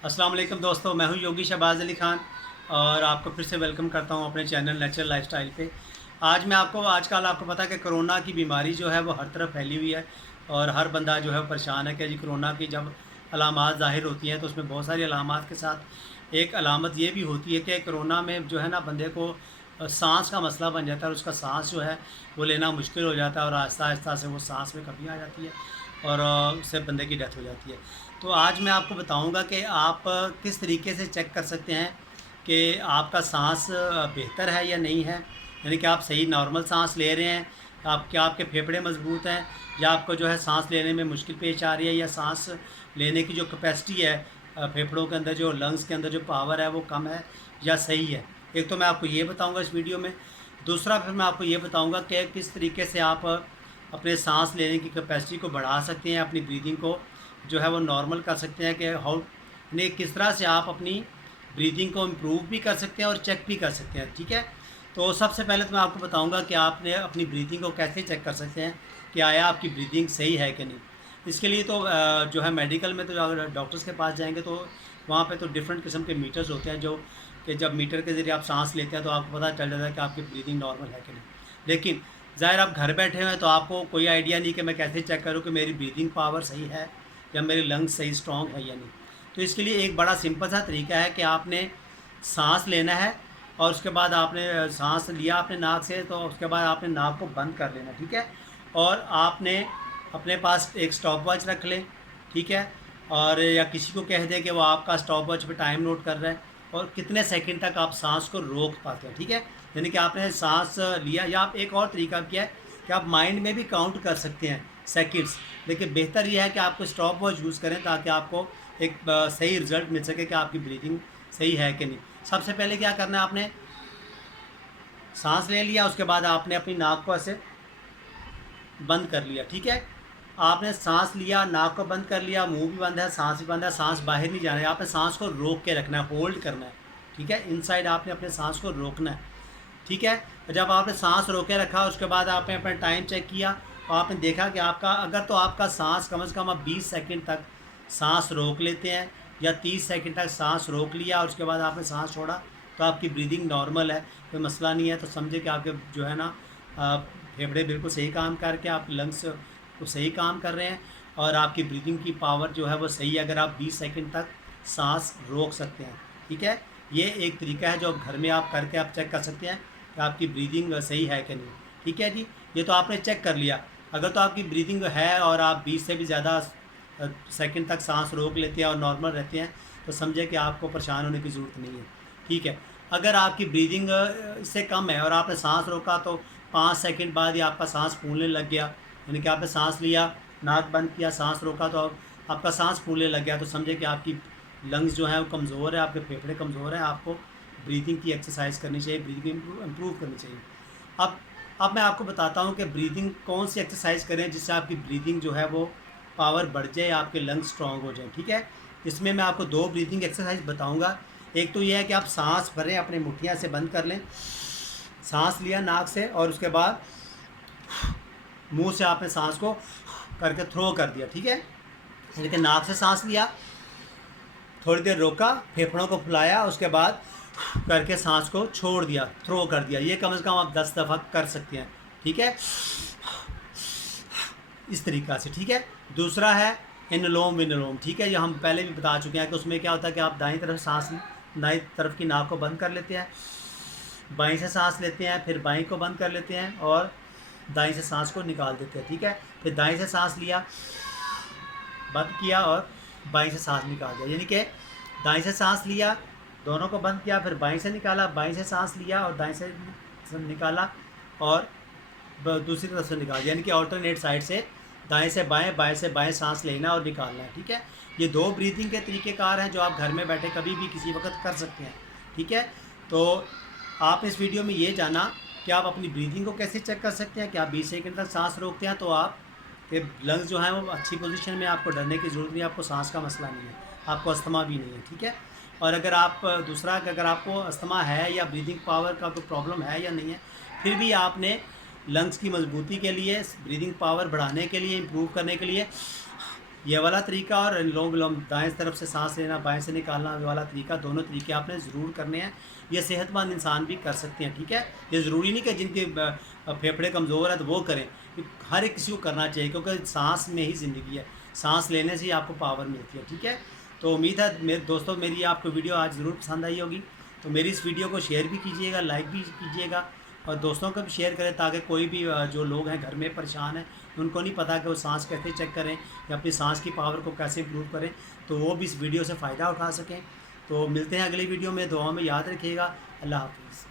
अस्सलाम वालेकुम दोस्तों, मैं हूं योगी शहबाज अली ख़ान और आपको फिर से वेलकम करता हूं अपने चैनल नेचुरल लाइफस्टाइल पे। आजकल आपको पता है कि कोरोना की बीमारी जो है वो हर तरफ फैली हुई है और हर बंदा जो है परेशान है कि जी कोरोना की जब अलामात ज़ाहिर होती हैं तो उसमें बहुत सारी अलामात के साथ एक अलामत ये भी होती है कि कोरोना में जो है ना बंदे को सांस का मसला बन जाता है और उसका सांस जो है वो लेना मुश्किल हो जाता है और आहिस्ता आहिस्ता से वो सांस में कमी आ जाती है और उससे बंदे की डेथ हो जाती है। तो आज मैं आपको बताऊंगा कि आप किस तरीके से चेक कर सकते हैं कि आपका सांस बेहतर है या नहीं है, यानी कि आप सही नॉर्मल सांस ले रहे हैं, आप क्या आपके फेफड़े मजबूत हैं या आपको जो है सांस लेने में मुश्किल पेश आ रही है या सांस लेने की जो कैपेसिटी है फेफड़ों के अंदर जो लंग्स के अंदर जो पावर है वो कम है या सही है। एक तो मैं आपको ये बताऊंगा इस वीडियो में। दूसरा फिर मैं आपको ये बताऊंगा कि किस तरीके से आप अपने सांस लेने की कैपेसिटी को बढ़ा सकते हैं, अपनी ब्रीदिंग को जो है वो नॉर्मल कर सकते हैं कि हाउ ने किस तरह से आप अपनी ब्रीदिंग को इम्प्रूव भी कर सकते हैं और चेक भी कर सकते हैं। ठीक है, तो सबसे पहले तो मैं आपको बताऊंगा कि आपने अपनी ब्रीदिंग को कैसे चेक कर सकते हैं कि आया आपकी ब्रीदिंग सही है कि नहीं। इसके लिए तो जो है मेडिकल में तो अगर डॉक्टर्स के पास जाएंगे तो वहाँ पे तो डिफरेंट किस्म के मीटर्स होते हैं जो कि जब मीटर के ज़रिए आप सांस लेते हैं तो आपको पता चल जाता है कि आपकी ब्रीदिंग नॉर्मल है कि नहीं। लेकिन ज़ाहिर आप घर बैठे हुए हैं तो आपको कोई आइडिया नहीं कि मैं कैसे चेक करूँ कि मेरी ब्रीदिंग पावर सही है या मेरी लंग्स सही स्ट्रॉन्ग है या नहीं। तो इसके लिए एक बड़ा सिंपल सा तरीका है कि आपने सांस लेना है और उसके बाद आपने सांस लिया अपने नाक से तो उसके बाद आपने नाक को बंद कर लेना। ठीक है, और आपने अपने पास एक स्टॉप वॉच रख लें। ठीक है, और या किसी को कह दें कि वो आपका स्टॉप वॉच पे टाइम नोट कर रहा है और कितने सेकंड तक आप सांस को रोक पाते हैं। ठीक है, यानी कि आपने सांस लिया, या आप एक और तरीका किया है कि आप माइंड में भी काउंट कर सकते हैं सेकंड्स, लेकिन बेहतर यह है कि आपको स्टॉप वॉच यूज़ करें ताकि आपको एक सही रिज़ल्ट मिल सके कि आपकी ब्रीदिंग सही है कि नहीं। सबसे पहले क्या करना है, आपने सांस ले लिया, उसके बाद आपने अपनी नाक को ऐसे बंद कर लिया। ठीक है, आपने सांस लिया, नाक को बंद कर लिया, मुंह भी बंद है, सांस भी बंद है, सांस बाहर नहीं जाना है, आपने सांस को रोक के रखना है, होल्ड करना है। ठीक है, इनसाइड आपने अपने सांस को रोकना है। ठीक है, जब आपने सांस रोके रखा उसके बाद आपने अपना टाइम चेक किया और आपने देखा कि आपका अगर तो आपका सांस कम से कम आप 20 सेकंड तक सांस रोक लेते हैं या 30 सेकंड तक सांस रोक लिया और उसके बाद आपने सांस छोड़ा तो आपकी ब्रीदिंग नॉर्मल है, कोई मसला नहीं है। तो समझे कि आपके जो है ना फेफड़े बिल्कुल सही काम करके आप लंग्स को सही काम कर रहे हैं और आपकी ब्रीदिंग की पावर जो है वो सही है अगर आप 20 सेकंड तक सांस रोक सकते हैं। ठीक है, ये एक तरीका है जो घर में आप करके आप चेक कर सकते हैं कि आपकी ब्रीदिंग सही है कि नहीं। ठीक है जी, ये तो आपने चेक कर लिया। अगर तो आपकी ब्रीदिंग है और आप 20 से भी ज़्यादा सेकंड तक सांस रोक लेते हैं और नॉर्मल रहते हैं तो समझे कि आपको परेशान होने की ज़रूरत नहीं है। ठीक है, अगर आपकी ब्रीदिंग इससे कम है और आपने सांस रोका तो 5 सेकंड बाद ही आपका सांस फूलने लग गया, यानी कि आपने सांस लिया, नाक बंद किया, सांस रोका तो आपका सांस फूलने लग गया, तो समझे कि आपकी लंग्स जो हैं वो कमज़ोर है, आपके फेफड़े कमज़ोर हैं, आपको ब्रीदिंग की एक्सरसाइज करनी चाहिए, ब्रीदिंग इम्प्रूव करनी चाहिए। अब अब मैं आपको बताता हूँ कि ब्रीदिंग कौन सी एक्सरसाइज करें जिससे आपकी ब्रीदिंग जो है वो पावर बढ़ जाए, आपके लंग्स स्ट्रॉन्ग हो जाए। ठीक है, इसमें मैं आपको 2 ब्रीदिंग एक्सरसाइज बताऊँगा। एक तो ये है कि आप सांस भरें, अपने मुठ्ठियाँ से बंद कर लें, सांस लिया नाक से और उसके बाद मुंह से आपने सांस को करके थ्रो कर दिया। ठीक है, लेकिन नाक से सांस लिया, थोड़ी देर रोका, फेफड़ों को फुलाया, उसके बाद करके सांस को छोड़ दिया, थ्रो कर दिया। ये कम से कम आप 10 दफ़ा कर सकते हैं। ठीक है, इस तरीक़ा से। ठीक है, दूसरा है इनलोम विनलोम। ठीक है, ये हम पहले भी बता चुके हैं कि उसमें क्या होता है कि आप दाईं तरफ सांस, दाईं तरफ की नाक को बंद कर लेते हैं, बाईं से सांस लेते हैं, फिर बाईं को बंद कर लेते हैं और दाईं से सांस को निकाल देते हैं। ठीक है, फिर दाईं से सांस लिया, बंद किया और बाईं से सांस निकाल दिया, यानी कि दाईं से सांस लिया, दोनों को बंद किया, फिर बाईं से निकाला, बाईं से सांस लिया और दाईं से निकाला और दूसरी तरफ से निकाल दिया, यानी कि ऑल्टरनेट साइड से दाएं से बाएं सांस लेना और निकालना है। ठीक है, ये 2 ब्रीथिंग के तरीक़ेकार हैं जो आप घर में बैठे कभी भी किसी वक्त कर सकते हैं। ठीक है, तो आप इस वीडियो में ये जाना कि आप अपनी ब्रीदिंग को कैसे चेक कर सकते हैं कि आप 20 सेकंड तक सांस रोकते हैं तो आप के लंग्स जो हैं वो अच्छी पोजीशन में, आपको डरने की ज़रूरत नहीं है, आपको सांस का मसला नहीं है, आपको अस्थमा भी नहीं है। ठीक है, और अगर आप दूसरा कि अगर आपको अस्थमा है या ब्रीदिंग पावर का कोई प्रॉब्लम है या नहीं है, फिर भी आपने लंग्स की मजबूती के लिए, ब्रीदिंग पावर बढ़ाने के लिए, इम्प्रूव करने के लिए ये वाला तरीका और अनुलोम विलोम, दाएं तरफ से सांस लेना बाएं से निकालना, ये वाला तरीका, दोनों तरीके आपने ज़रूर करने हैं। ये सेहतमंद इंसान भी कर सकते हैं, ठीक है। ये ज़रूरी नहीं कि जिनके फेफड़े कमज़ोर हैं तो वो करें, हर एक किसी को करना चाहिए, क्योंकि सांस में ही ज़िंदगी है, सांस लेने से ही आपको पावर मिलती है, ठीक है। तो उम्मीद है मेरे दोस्तों, मेरी आपको वीडियो आज ज़रूर पसंद आई होगी। तो मेरी इस वीडियो को शेयर भी कीजिएगा, लाइक भी कीजिएगा, और दोस्तों को भी शेयर करें, ताकि कोई भी जो लोग हैं घर में परेशान हैं, उनको नहीं पता कि वो सांस कैसे चेक करें या अपनी सांस की पावर को कैसे इम्प्रूव करें, तो वो भी इस वीडियो से फ़ायदा उठा सकें। तो मिलते हैं अगली वीडियो में, दुआओं में याद रखिएगा। अल्लाह हाफ़िज़।